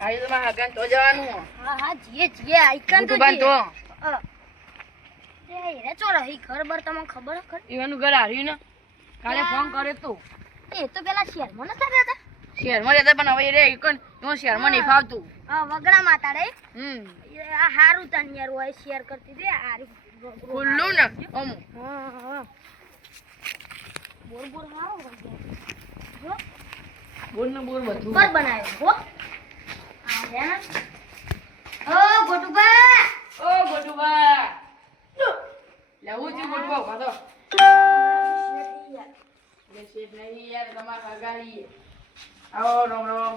આઈ તો માં હગન તો જવાનું હા હા જીએ આઈકન તો જીએ તો એ રે ચોરા ઈ ઘર બર તમને ખબર ખર ઈવાનું ઘર હાર્યું ને કાલે ફોન કર્યો તો એ તો પેલા શહેરમાં નતા રહેતા શહેરમાં રહેતા પણ હવે રે ઈકન નો શહેરમાં નહીં ફાવતું હા વગડા માતા રે આ આ હારું તન યાર હોય શેર કરતી દે આરી ખુલ્લું ને અમુ હા બોર હારો જો બોર ને બોર બધું ઘર બનાવ્યો હો આ રે ને ઓ ગોટુબા લેવું છે ગોટુબા ખાતો લે શેઠ નહીં યાર તમાર હગારી આવો રોમ રોમ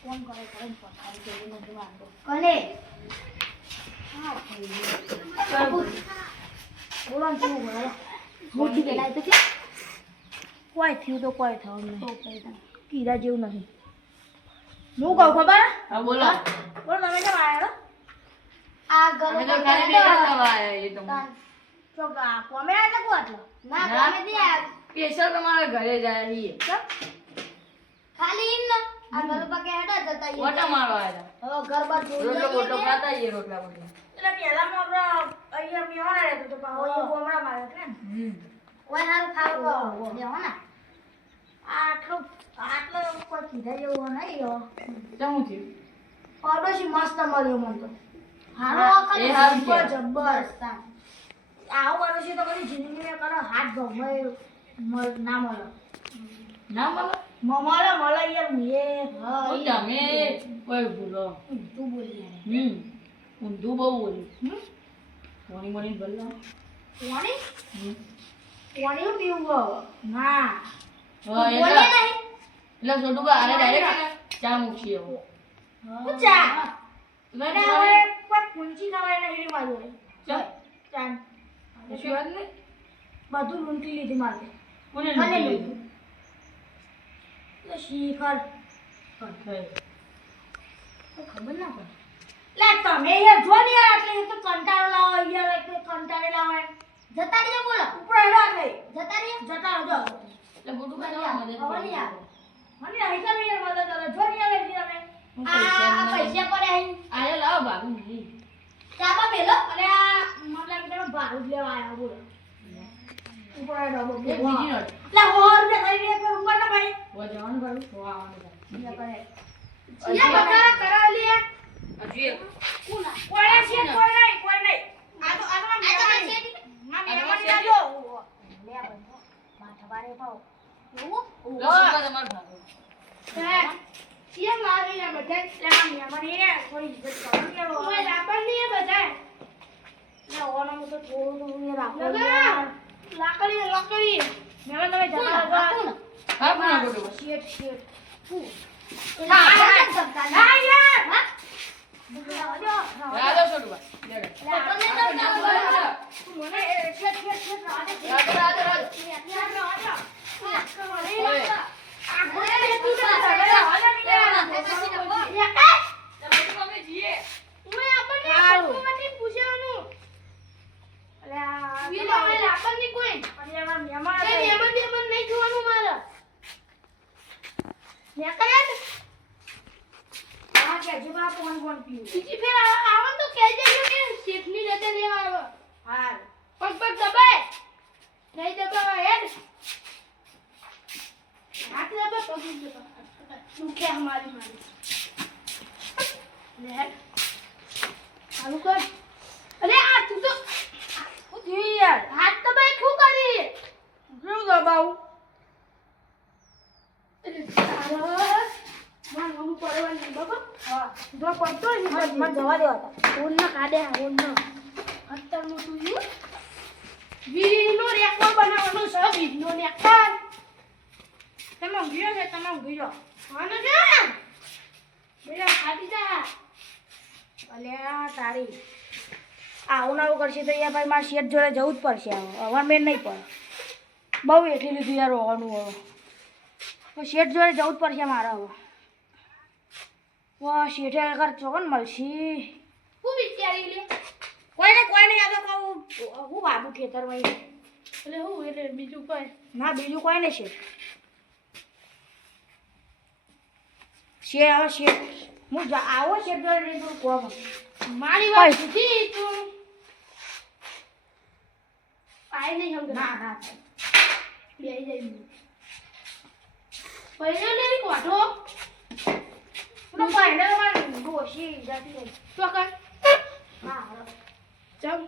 કોણ કરે પથારી કરી ન જોવાનો કને હા બોલો શું બોલો મોટી પેલા તો કે કોઈ થયું તો કોઈ થયું નહીં કીરા જેવું નહીં હું કહું ખબર હા બોલો તમે કેમ આયા આ ગલો અમે તો ખાલી બેઠા થવા એ તો તો ગા કોમે આયા કો આટલો ના કોમે દે સ્પેશિયલ તમારા ઘરે જાય છીએ ખાલી ઇન આ ગલો પકે હેડા જતા ઈ ઓટા મારવા આવ્યા હવે ઘર બાર જોઈ રોટલો બોટલો ખાતા આઈએ રોટલા બોટલા એટલે પહેલામાં આપણે અહીંયા મેવાના રહેતો તો પણ હવે ગોમડા મારે કે ઓય હારું ખાવ લેવો ને આટલો કોઈ કીધા જેવો નહીં હો જમું થયું પડોશી મસ્ત મળ્યો મને તો હારો એ હારું આખા છે. જબરદસ્ત આવો પડોશી તો કદી જિંદગીમાં કરો હાથ ગમે ના મળે ના બોલો મળે યાર મુએ હું તમે કોઈ ભૂલો તું બોલી યાર ઊંધું બહુ બોલ્યું મોની મોની બોલો કોણી પીવું ના હા બોલે નહીં એટલે છોટું બા આરે ડાયરેક્ટ ચા મૂકી આવો હું ચા તમે અને હવે કોઈ પૂંચી નવાય નહીં રી મારું ચા ચાન શું વાત ને બધું લૂંટી લીધી મારે કોને મને લૂંટી લીધું તો શીખર લીધું ખબર ના પડે લે તમે યાર જો ને યાર એટલે એ તો કંટાળો લાવો યાર એક કંટાળે લાવે જતા રહીજો બોલો ઉપર હેડો એટલે જતા રહો એટલે મોટું બા મદદ હવે નહીં આવે કરો મને આઈકા નહીં યાર મદદ કરે જો નહીં આવે તમે હું આ પૈસા પૈસા પડે અહીં આલે લાવો બાબુ નહીં ચાબા મેલો અને આ મતલબ કે તમે ભાડું લેવા આયા બોલો ઉપર હેડો બોલો એક બીજી નોટ લે હોર બે કરી દે ઉપર ના ભાઈ હો જવાનું બાબુ હો આવવાનું જીયા બકા કરા લે હજી એક કોના કોઈ છે કોઈ નહીં આ તો મહેમાન ના મહેમાન જાજો લે બંધો માથા બારે પાઓ એવું લસુકા તમાર ભાગો એ મારી આ બધા લેવા મહેમાન એ કોઈ ઇજ્જત કરવાની યાર કોઈ લાપણ નહીં બધા લે ઓનો તો થોડું એ રાખો લાકડી મહેમાન તમે જતા રહો હા કોના ગોટો શેટ ના યાર હા રાડો છોટું બા બીજી ફેર આવો તો કહેજે કે શેઠની જતે લેવા આવો હા પગ દબાય નહીં દબાવા હેડ હાથ દબા પગ દબા દુખે મારી લે આલુ કર અરે આ તું તો હું થયું યાર હાથ દબાય શું કરી શું દબાવું હું પડવાની બાબા હા જો પડતો ને મને જવા દેવા હતા ઓન ના કાડે ઓન ના અત્તરનું તું વીનો રેકો બનાવવાનો છે વીનો રેકા તમે ઊંઘી છે તમે ઊંઘી જાઓ હા ને બેટા ખાધી જા અલ્યા તારી આવું ના કરશે તો યાર ભાઈ મારા શેઠ જોડે જવું જ પડશે હવે મેં નહીં પડે બહુ એઠી લીધું યાર રોવાનું હવે શેઠ જોડે જવું જ પડશે મારે હવે વાહ શેઠે આગળ ચોકન મળશે હું વિચારી લે કોઈ નહીં આ તો કહું હું બાબુ ખેતરમાં એટલે હું એટલે બીજું કોઈ ના બીજું કોઈ નહીં છે શેર આવે શેર હું આવો શેર જોડે તું કોમ મારી વાત સુધી તું પાઈ નહીં સમજ ના ના બે જઈ પૈસો ને કોઠો હું પાઈને મારી ડોશી જાતી રહી તો કર હા ચમ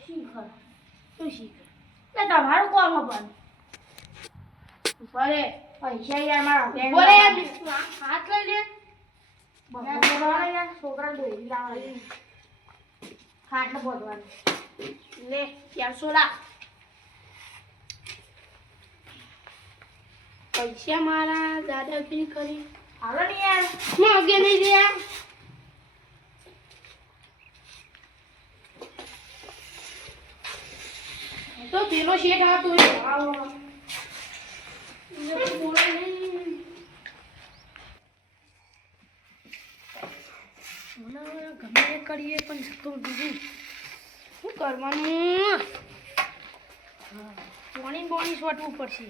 શીખર તું શીખ એટલે તમારું કોમ પણ બરે પૈસા યાર મારા બોલે હાથ લઈ લે છોકરા દોરી લાવવાની ખાટલો બોલવાનું લે 400 લાખ પૈસા મારા દાદાગીરી કરી હાલો ને યાર હું આગે નહીં રહ્યા તો પેલો શેઠ આ તું આવો બોલે નહીં ગમે એ કરીએ પણ જતું દીધું શું કરવાનું બોણી સોટવું પડશે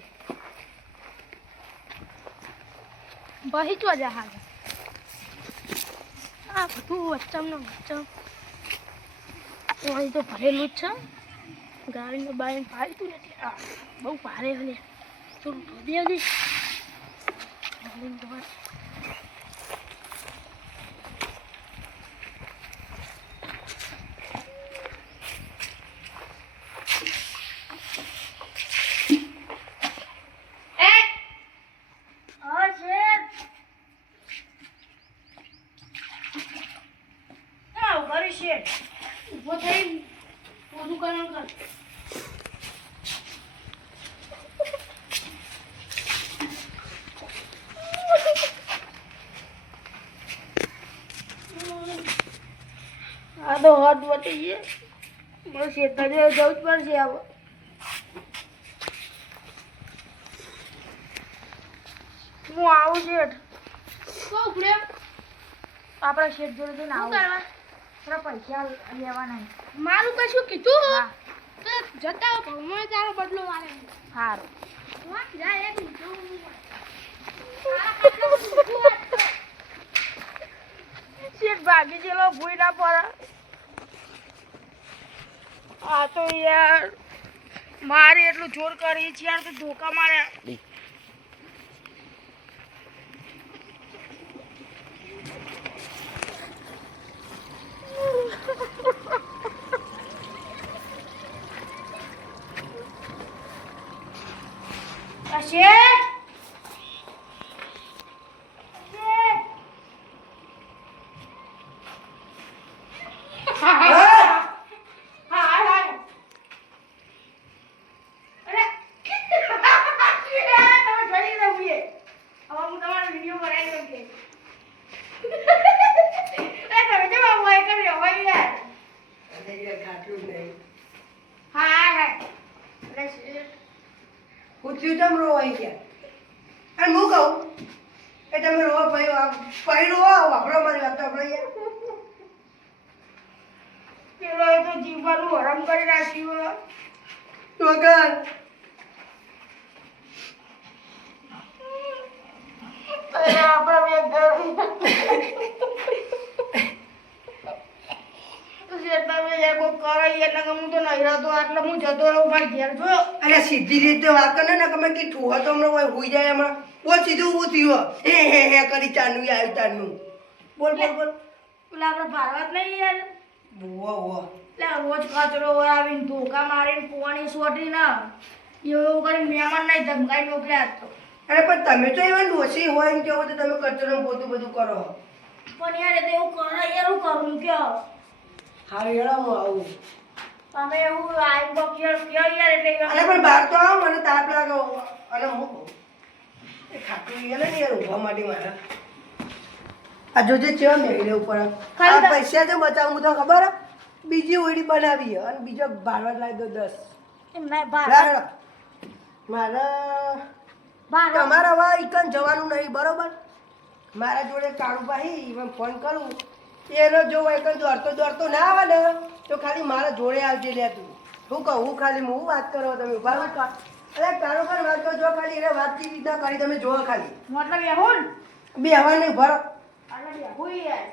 બહી તો જા હાલ આ બધું વચ્ચમનો વચ્ચમ પાણી તો ભરેલું જ છે ગાડીને બાઈને પાડતું નથી આ બહુ ભારે હલે થોડું ધોબી આવી ઉભો થઈ બધું કરવાનું કર આ તો હાથ વટી ગયે બસ એટલા જવું જ પડશે હવે હું આવું શેઠ શું ઉપડે આપણા શેઠ જોડે જઈને આવું કરવા થોડા પૈસા લેવાના મારું કશું કીધું તો જતા ભગવાન તારો બદલો મારે સારું જાય એક શેઠ ભાગી ગયેલો ભૂઈ ના પડે આ તો યાર મારે એટલું જોર કરી છે યાર તો ધોકા માર્યા પૂછ્યું તમ રોવાઈ ગયા અને હું કહું કે તમે રોવા પૈ રોવા વાપરો મારી વાત તો આપણે યાર પેલો એ તો જીવવાનું હરામ કરી રાખ્યું વગર અરે સીધી રીતે વાત કરે ને તમે કે ઠુવા તો હમણાં હોઈ જાય હમણાં બોલ સીધું ઊભું થયું હે કરી ચાનું આવ્યું તાનું બોલ બોલ બોલ પેલા આપણે ભારત નહીં યાર વો એટલે રોજ કચરો આવીને ધોકા મારીને પોણી સોટી ના એવું કરીને મહેમાન નહીં ધમકાઈ મોકલ્યા તો અરે પણ તમે તો એવા ડોસી હોય ને કેવો તો તમે કચરો બધું કરો પણ યાર એ તો એવું કરે યાર હું કરું કયો હા યાર હું આવું તમે એવું આઈ બક્યો કયો યાર એટલે અરે પણ બહાર તો આવો મને તાપ લાગે અને હું એ ખાતું ગયેલો ને યાર ઊભા માટે મારા આ જોજે ચેવા મેળે ઉપર આ પૈસા તો બચાવું તો ખબર બીજી ઓળી બનાવી અને બીજો ભાડવા લાવી દો 10 એમ ના બાર મારા તમારા વા ઈકન જવાનું નહીં બરોબર મારા જોડે કાળુ ભાઈ મેં ફોન કરું એનો જો ઈકન દોડતો ના આવે ને તો ખાલી મારા જોડે આવજે લે તું હું કહું હું ખાલી હું વાત કરો તમે ઉભા અરે કાળુ પર વાત કરો જો ખાલી એને વાતચીત રીતના કરી તમે જોવો ખાલી મતલબ એવું બે હવા નહીં ભરો અરે બેહું યાર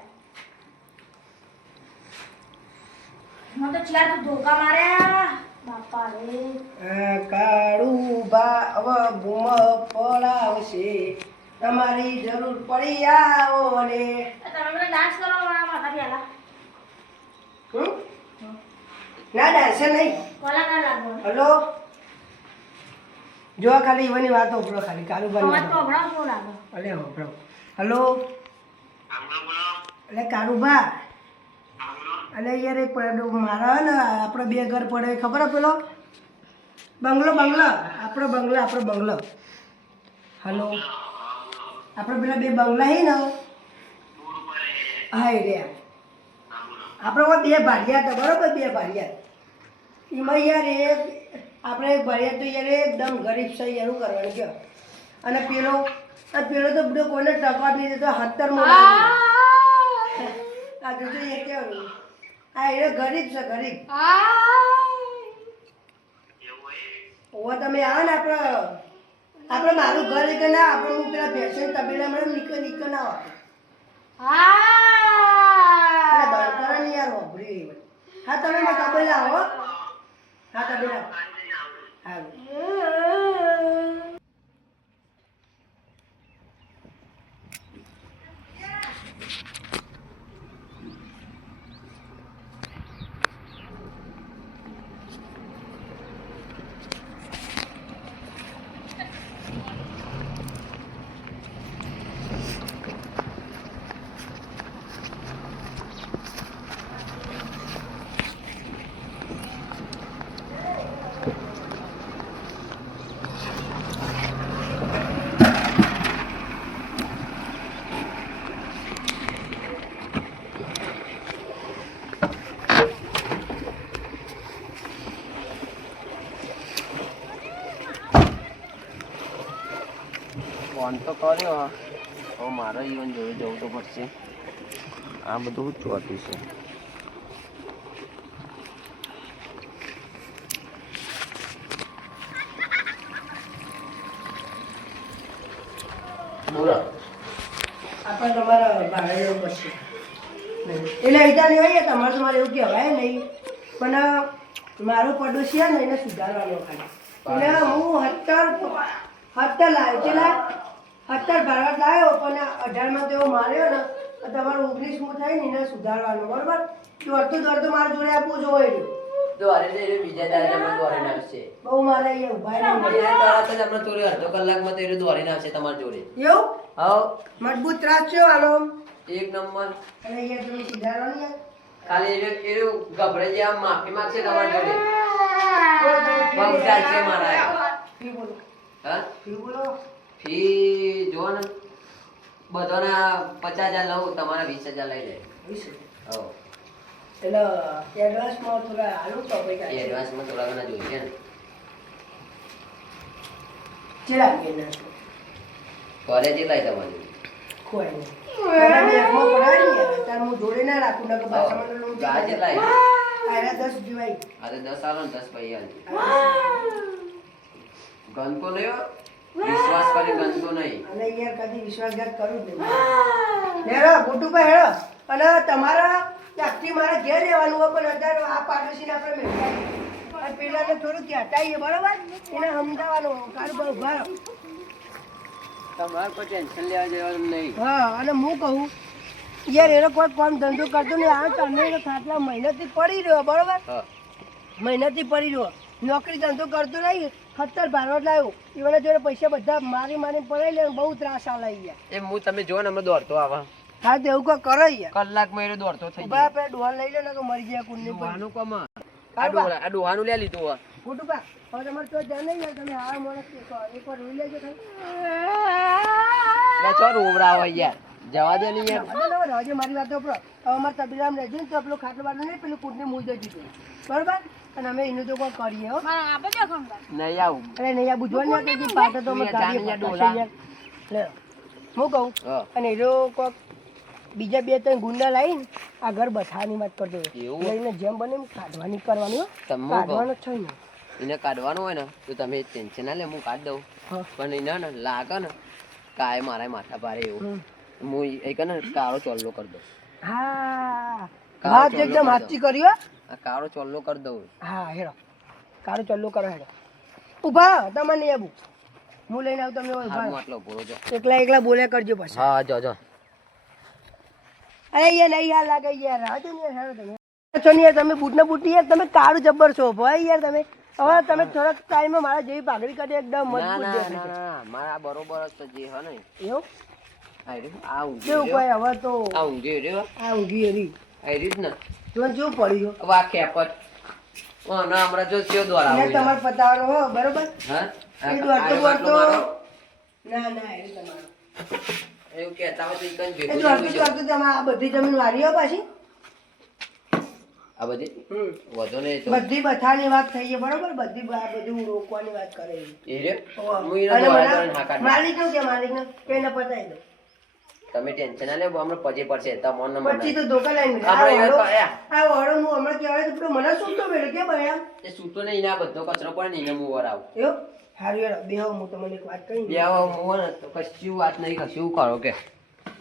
મને તો ચાર તો ધોકા માર્યા બાપા રે કાળું બા હવે બૂમ પડાવશે તમારી જરૂર પડી આવો ને તમે મને ડાન્સ કરવા વાળા માથા પેલા હમ? ના ડાન્સે નહીં કલાકાર લાગો હલો જો ખાલી ઈવાની વાતો ઉભરો ખાલી કાળું બા અવાજ તો હમણાં શું લાગે અલે ઉભરો હલો એટલે કાળુબા અલે યાર એક મારા ને આપણે બે ઘર પડે ખબર હે પેલો બંગલો આપણો બંગલો હલો આપણે પેલા બે બંગલા હે ને હા એ રે આપણે બે ભાડિયા હતા બરોબર બે ભાડિયા એમાં યાર એક આપણે એક ભાડિયા તો યાર એકદમ ગરીબ છે એનું કરવાનું કયો અને પેલો તો બધો કોઈને ટકા નહીં દેતો 70 મોડા આ જોજો એ કેવું આ એ ગરીબ છે ગરીબ ઓ તમે આવો ને આપણે મારું ઘર કે ના આપણે હું પેલા ફેશન તબેલા મને નીકળ ના આવે દળતરા નહીં યાર વાપરી હા તમે તબેલા આવો હા તબેલા હા ફોન તો કર્યો હવે મારે ઈવન જોડે જવું તો પડશે આ બધું ચોથી છે બોલો આપણે તમારા ભાડે જવું પડશે એટલે વિચાર હોય તમારે તમારે એવું કહેવાય નહીં પણ મારું પડોશી ને એને સુધારવાનો ખાલી એટલે હું 70 લાવ્યો ચેલા 70 ભારત લાવ્યો પણ 18માં તેઓ માર્યો ને તમારું 19મું થાય ને એને સુધારવાનું બરોબર દોડતો મારા જોડે આપવું જોઈએ દોરે ને એ બીજા દાડે અમે દોરીને આવશે બહુ મારે અહીંયા ઉભા એ તરત જ આપણે થોડી અડધો કલાકમાં તો એ દોરીને આવશે તમારી જોડે એવું હાવ મજબૂત ત્રાસ છે આનો એક નંબર અને અહીંયા તમે સુધારવાની ખાલી એ ગભરે જે આમ માફી માંગશે તમારી જોડે બહુ ચાલશે મારા ફી બોલો હા ફી બોલો ફી જો ને બધાના 50,000 લઉં તમારા 20,000 લઈ લે હો એટલે એડવાન્સમાં થોડા આલુ તો ભાઈ એડવાન્સમાં થોડા ઘણા જોઈએ ને ચેલા બેના ઘરે જેટલાય તમારી કોઈ નહીં મારા બેગમાં પડાવી ને તાર હું જોડે ના રાખું ને કે બાસામાં લઉં ગા જેટલાય આયરા 10 જીવાય આ તો 10 આલો ને 10 પૈયા ગંતો નહીં હો. વિશ્વાસ કરી ગંતો નહીં અને યાર કદી વિશ્વાસઘાત કરું જ નહીં હેરો ગોટુભાઈ હેરો અને તમારા ત્યાંથી મારે ઘેર રહેવાનું હોય પણ અત્યારે આ પાડોશીને આપણે મેળવાય અને પેલાને થોડું કહેતાઈએ બરોબર એને સમજાવવાનું કારું બહુ ઉભા રહો. તમારે કોઈ ટેન્શન લેવા જેવાનું નહીં હા અને હું કહું યાર એનો કોઈ કામ ધંધો કરતો નહીં આવે તમે ખાટલા મહેનતથી પડી રહ્યો બરોબર હા મહેનતથી પડી રહ્યો નોકરી ધંધો કરતો નહીં 70 ભારત લાવ્યો એવાના જોડે પૈસા બધા મારી પડાઈ લે બહુ ત્રાસ આલે યાર એ હું તમે જો ને અમે દોડતો આવા હા તો એવું કોઈ કરો યાર કલાકમાં એ દોડતો થઈ ઉભા આપણે ડોલ લઈ લે ને તો મરી જાય કુંડની પર ડોહાનું કમ આ ડોહાનું લે લીધું આ ફોટુપા હવે તમારે તો ધ્યાન નહીં યાર તમે આ માણસ એકવાર રોઈ લેજો ખાલી લે ચો રોવડા હોય યાર જવા દે ને યાર રાજે મારી વાત તો હવે અમારે તબીલામ રહેજો ને તો પેલું ખાટલો વાળો નહીં પેલું કુંડની મૂળ દીધું બરોબર અને અમે એનું તો કોઈ કરીએ હો નહીં આવું અરે નહીં આ બુજવા ને કઈ પાટે તો અમે ગાડી ડોલા. લે હું કહું હા. અને એ કોક બીજા 2-3 ગુંડા લાવીને આ ઘર બસાવાની વાત કરતો એવું? લઈને જેમ બને એમ કાઢવાની કરવાની હો તમે કાઢવાનો છે ને એને કાઢવાનું હોય ને તો તમે ટેન્શન ના લે હું કાઢી દઉં હા પણ એને ને લાગે ને કાય મારા માથા પારે એવું હું એ ને કાળો ચોલ્લો કરી દઉં. હા કાળો વાત ચોલ્લો એકદમ કરી સાચી દઉં. કરી હો. આ કાળો ચોલ્લો કરી દઉં. હા હેડો કાળું ચાલુ કરો હેડો ઊભા તમે નહીં આવું હું લઈને આવું તમે હારું, ઊભા આટલો ભૂરો જો. એકલા એકલા બોલ્યા કરજો પછી હા જો જો. અરે યાર નહીં યાર લાગે યાર હાજો ને યાર હેડો તમે છો ને યાર તમે બૂટ ને બૂટ યાર તમે કાળું જબ્બર છો ભાઈ યાર તમે હવે તમે થોડાક ટાઈમમાં મારા જેવી પાઘડી કાઢી એકદમ ના મજબૂત ના દેખાય ના છે. ના મારા બરોબર જ છે જે હે ને એવું આ રહ્યું, આ ઊંઘી કેવું રહ્યો. ભાઈ હવે તો આ ઊંઘી રહ્યો. આ ઊંઘી એવી આ રહ્યું જ ને. જોન જેવું પડ્યું હવે આ ખેપટ. ઓ ના હમણાં જો કયો દ્વાર યાર આવું છે. તમારે પતાવવાનો હો બરોબર હા એ દ્વારતો આ દ્વારતો મારો. ના ના એ તમારો એવું કહેતા હોય તો ઈ કઈ એ ભેગું દ્વારતો થઈ દ્વારતો તમારે આ બધી જમીન વારી હો પાછી આ બધી વધુ નહીં તો બધી બથાની વાત થઈ છે બરોબર બધી આ બધું રોકવાની વાત કરે છે. એ રહ્યો. ઓવા. હું ઈને અને દ્વાર મને કરીને હા કાઢી. માલિકનું કે માલિકનું કે એને પતાવી દો તમે ટેન્શન ના લેવો હમણાં પછી પડશે તમને પછી તો મને ધોકા લઈને આપણે એ કયા? આ વાળો હું હમણાં કહેવાય તો પેલો મને શું તો મેળ્યો કે ભયા એ સૂતો નહીં ના બધો કચરો પડે ને એને હું વર આવું. એવું હારું યાર બેહો હું તમને એક વાત કહી બે આવો હું ને તો કશું વાત નહીં કશું કરો કે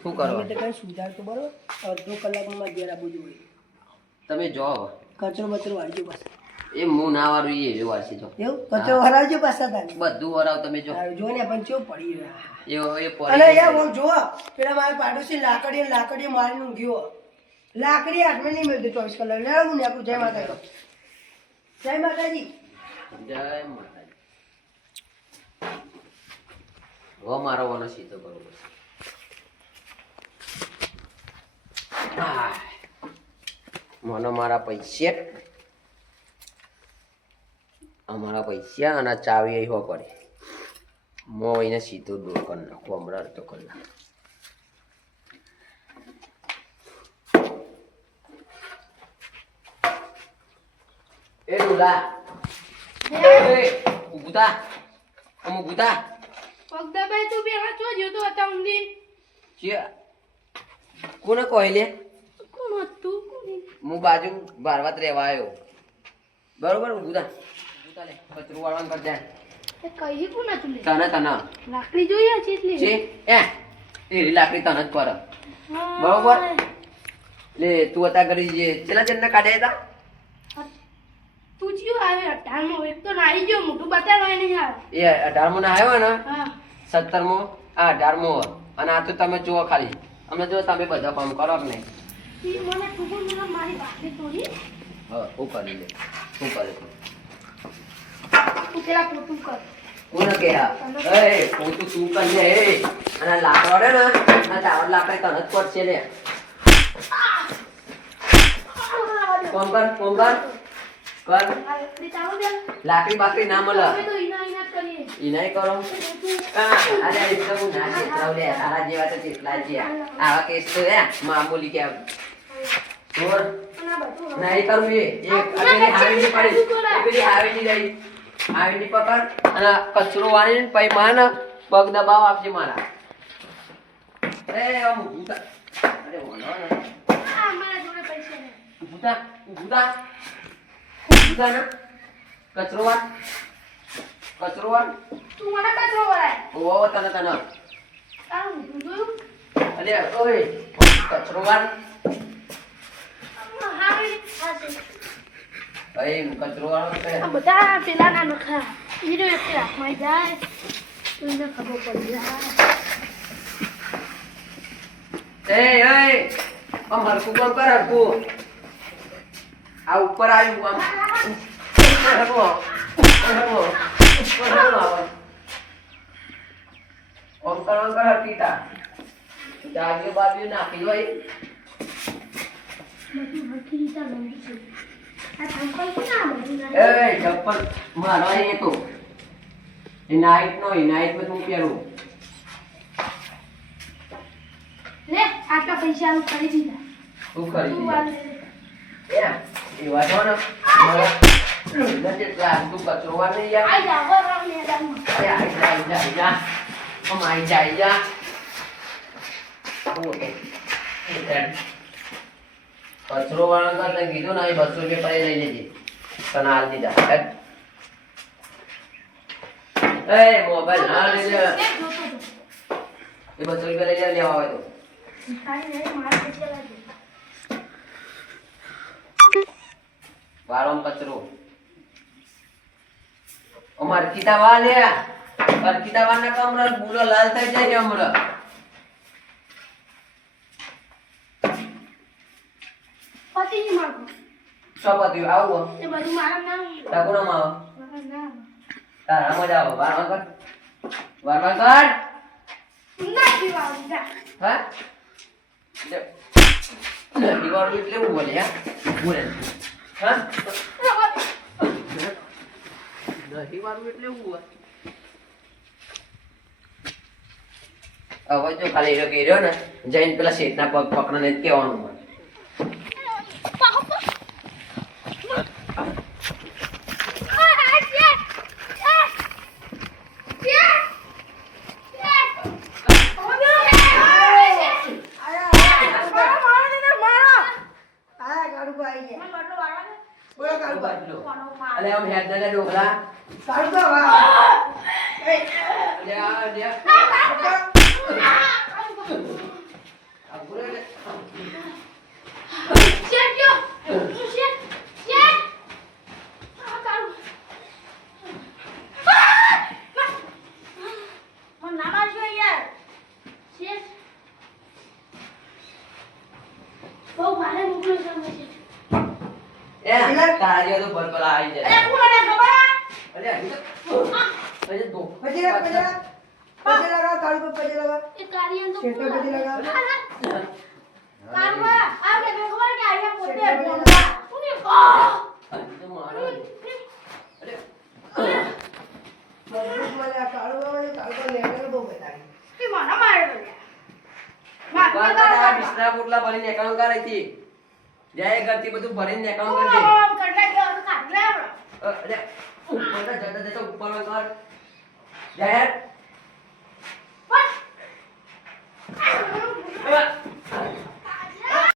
શું કરો તમે તો કઈ સુધાર તો બરોબર અડધો કલાકમાં મારે ઘેર આવવું જોઈએ તમે જો હવે. કચરો બચરો વાળજો પાછા એ હું ના વાળું એ જો વારસી જો એવું કચરો વરાવજો પાછા તારે બધું વરાવ તમે જો હારું, જો ને પણ કેવું પડી રહ્યું એ અને યાર પડી હું જો પેલા મારા પાડોશી લાકડી મારીને ઊંઘ્યો લાકડી હાથમાં નહીં મળતી 24 કલાક લે હું ને જય માતાજી જય માતાજી જય માતાજી. હો મારો વાનો સીધો બરોબર છે. આહ. મને મારા પૈસા અમારા પૈસા અને ચાવી અહીં હો પડે મો એને સીધો દૂર કરી નાખો હમણાં અડધો કલાક. એ ડોલા એ ઊભું થા. આમ ઊભું થા. પગદાભાઈ તું પેલા ચો જ્યો તો હતા ઊંધી છે કોને કહે લે કોણ હતું હું બાજુ ભારવાત રહેવા આવ્યો બરોબર ઊભું થા. ઊભું થા લે કચરું વાળવાનું કર જાય એ કઈ કોણ હતું લે તને તને લાકડી જોઈએ છે એટલે છે એ લાકડી તને જ પર બરોબર લે તું હતા કરી જે છેલ્લા જણને કાઢ્યા હતા તું જીવ આવે અઢારમાં એક તો નાઈ ગયો મોટું બતાવવા નહીં આવે એ 18મો ના આવ્યો ને હા 17મો આ 18મો અને આ તો તમે જુઓ ખાલી અમે જો તમે બધા કામ કરો કે નહીં ઈ મને ઠુકર મને મારી બાકી તોડી હવે શું કરી લે શું કરે તું તું પેલા પોતું કર કોને કે હા એ પોતું તું કરી લે એ અને લાકડો રે ને આ ચાવડ લાકડી તને જ પડશે લે કોમ કર કર લાકડી ચાલો દે લાકડી બાકડી ના મળે અમે તો ઈના ઈના જ કરીએ ઈ નહીં કરો અરે એકદમ ના છેતરાવ લે તારા જેવા તો કેટલા છે આવા કેસ તો હે મામૂલી કે ચોર ના બધું નહીં કરવું એ પેલી હાવેલી પડી એ પેલી હાવેલી રહી હાવેલી પકડ અને કચરો વાળીને પૈ માન પગ દબાવ આપજે મારા અરે આમ ઊભું થા. અરે ઓલો ને આ મારા જોડે પૈસા નહીં ઊભું થા. ને કચરો વાળ તું મને કચરો વરાય ઓ તને તારું ઊંધું જોયું અરે ઓય કચરો વાળ હા આ છે ભાઈ કચરો વાળો છે આ બધા પેલા ના નખા હીરો એક હાથમાં જાય તો એને ખબર પડી જાય આમ હરકું કામ કર હરકું આ ઉપર આવ્યું આમ કર હરકીતા જાગ્યો બાગ્યો નાખી હોય બધું હરખી રીતે રંગ છે આ સંકલ્પ ના બધું ના ચપ્પલ મારવા એ તો એ નાઈટ માં તું પહેરું લે આટલા પૈસા આલું કરી દીધા શું કરી તું દીધું? વાલ લે એવા છો ને નથી તું કચરો વાર નહીં યાર આઈ જા વર મેદાનમાં અરે આઈ જા આમ આઈ જા કચરો વાળા તને કીધું ને 200 રૂપિયા પડી લઈ લેજે તને હાલ દીધા એ મોબાઈલ ના લેજે એ 200 રૂપિયા લઈ લેવા હોય તો તારી નહીં મારા પૈસા લાગે વાળો કચરો અમાર કીતાવા લે પર કીતાવાના કમર બુલો લાલ થઈ જાય છે હમણાં પતિજી માંગો સપતી આવો એ બધું મારા નામ તાકોનો માં મારા નામ તારા મજા આવો વારવા કર ના પીવાનું જા હા દિવાળ એટલે એવું બોલે બોલે હા નહીં વાળું એટલે એવું હોય હવે જો ખાલી એરો ગેર્યો ને જઈને પેલા શેઠના પગ પકડને કહેવાનું હોય અલે આમ હેડ ને ડોગલા અલે આ દે તારા જેવો તો ભરભરા આવી જાય અલે હજી તો દો પછી લગાવ તારું પર પછી લગાવ શેઠો પછી લગાવ તો મારો અરે મજબૂત મને આ કાળું આવે કાળું લેવલ બહુ બતાવી બાકા બિસ્તરા પોટલા ભરીને એકાઉન્ટ કરે છે જાય કરતી બધું ભરીને એકાઉન્ટ કરજે અરે બધા જતા જતા ઉપર કર જાહેર